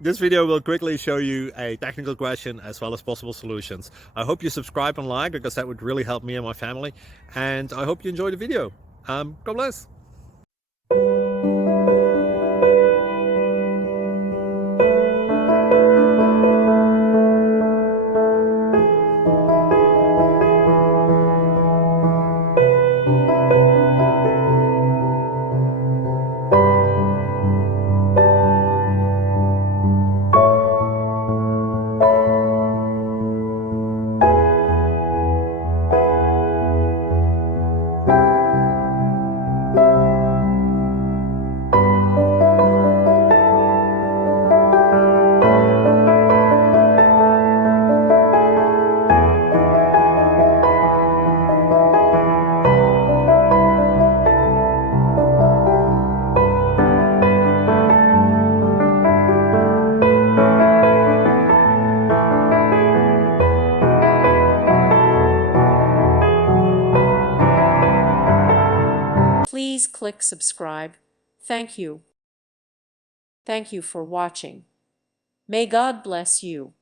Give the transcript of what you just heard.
This video will quickly show you a technical question as well as possible solutions. I hope you subscribe and like, because that would really help me and my family. And I hope you enjoy the video. God bless. Please click subscribe. Thank you. Thank you for watching. May God bless you.